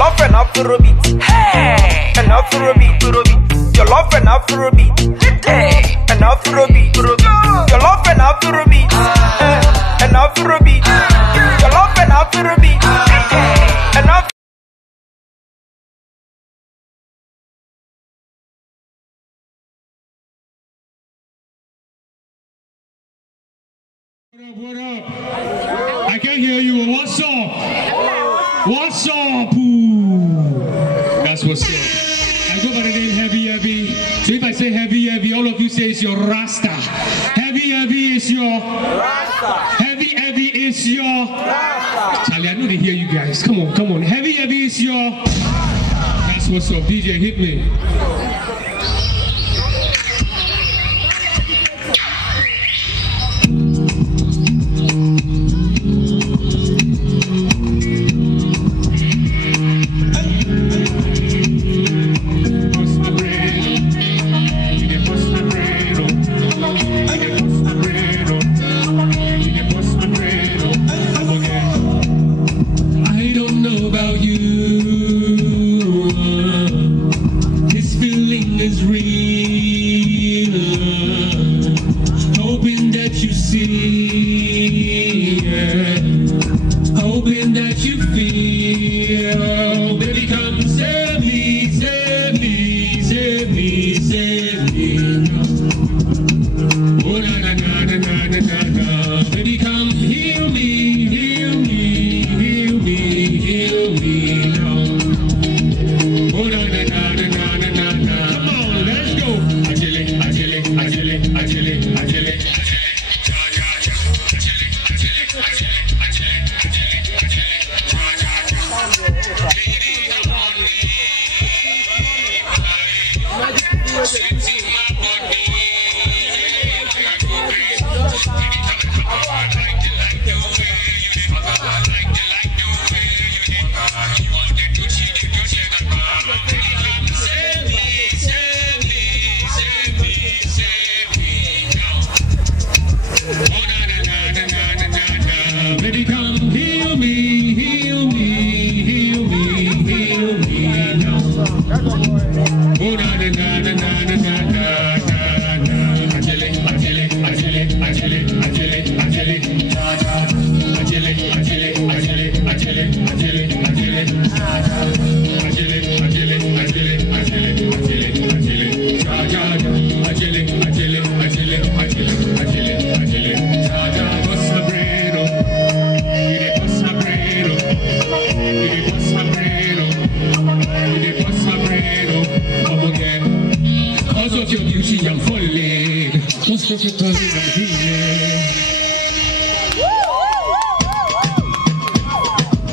Jollof and Afrobeat. Hey, and Afrobeat. Jollof and Afrobeat. Yekye, and Afrobeat. Jollof and Afrobeat. And Afrobeat. Jollof and Afrobeat. Yekye, and Afrobeat. What up? I can't hear you. What's up? What's up? Ooh. That's what's up. I go by the name Heavy. So if I say Heavy, all of you say it's your Rasta. Heavy is your Rasta. Heavy is your Rasta. Charlie, I know they hear you guys. Come on. Heavy is your. That's what's up. DJ, hit me.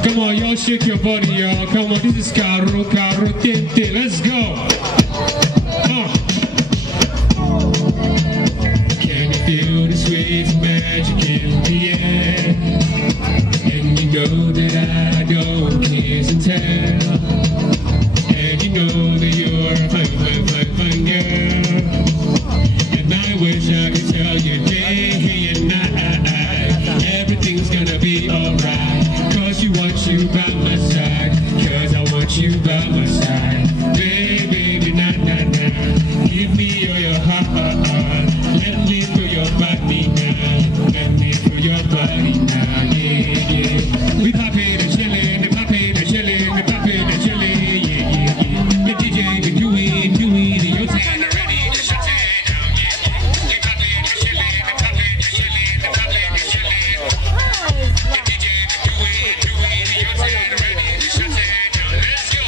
Come on, y'all shake your body, y'all. Come on, this is Caro Tente. Let's go. Can you feel the sweet magic in the air? And you know that I don't kiss and tell. And you know that you're a fun girl. And I wish I could tell you day and night everything's gonna be alright. Cause you want you by my side. Cause I want you by my side. Baby, nah. Give me all your heart. Let me feel your body now. Let me feel your body now. Yeah. We poppin' and chillin', we poppin' and chillin', we poppin' and chillin', yeah. The DJ be doing, your turn ready to shut it down, yeah. We poppin' and chillin', we poppin' and chillin', we poppin' and chillin'. The DJ be doing, your turn ready to shut it down. Let's go.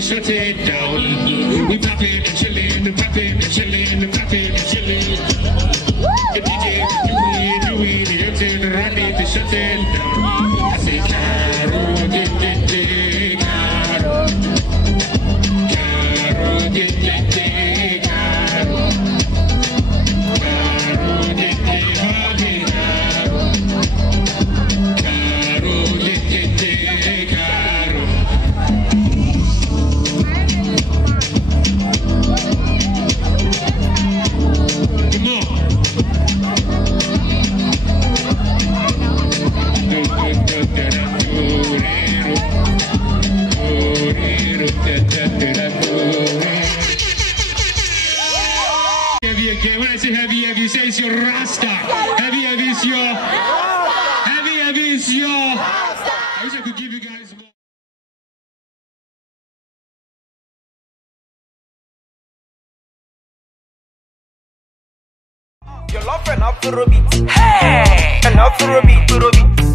Shut it down. We poppin' and chillin', we poppin' and chillin', we poppin' and chillin'. The DJ doing, it, ready to shut it down. I say, Caro, Caro. Caro, When I say heavy, heavy, say it's your Rasta. Heavy, heavy is your. Heavy, heavy is your. I wish I could give you guys more. Jollof and Afrobeat. Hey! And Afrobeat.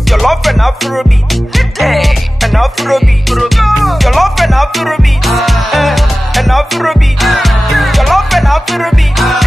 Jollof and Afrobeat. Hey! And Afrobeat. Jollof and Afrobeat. And Afrobeat. Jollof and Afrobeat.